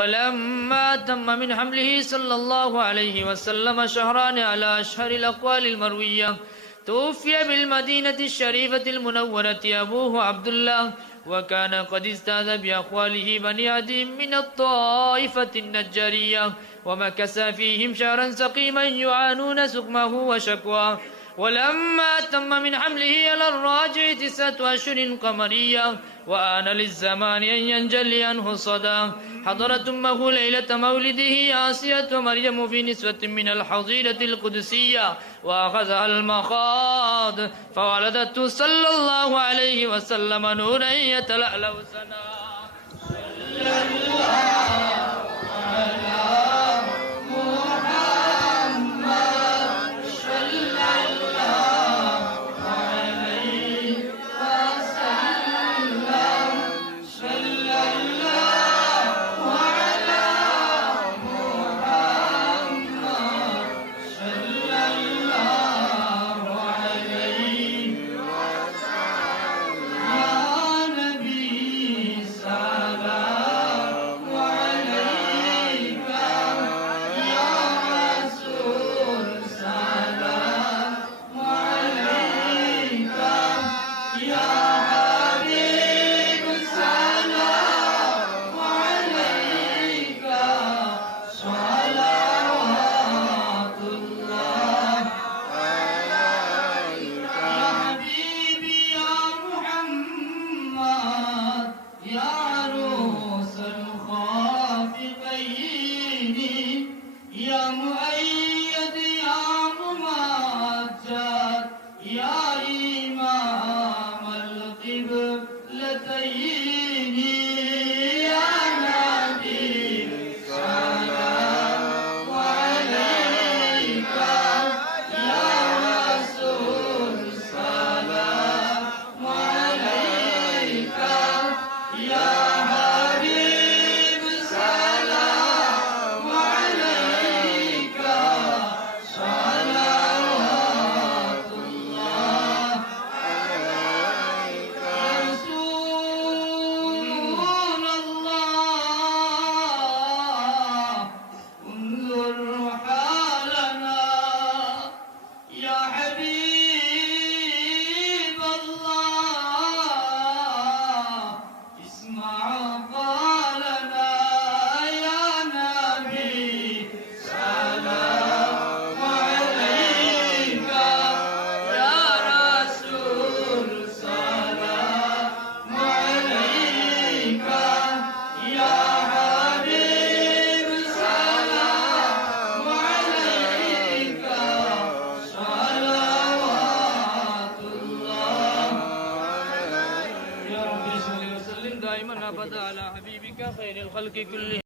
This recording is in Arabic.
ولما تم من حمله صلى الله عليه وسلم شهران على أشهر الأقوال المروية توفي بالمدينة الشريفة المنورة أبوه عبد الله وكان قد أستاذ بأخواله بني عدي من الطائفة النجارية ومكث فيهم شهرا سقيما يعانون سقمه وشكواه. ولما تم من حمله على الراجع تسعة أشهر قمرية وآن للزمان أن ينجلي عنه صدى. حضرت أمه ليلة مولده آسية ومريم في نسوة من الحظيرة القدسية وأخذها المخاض فولدته صلى الله عليه وسلم نورا يتلألأ سنا. وسلم دائما ابدا على حبيبك خير الخلق كلهم.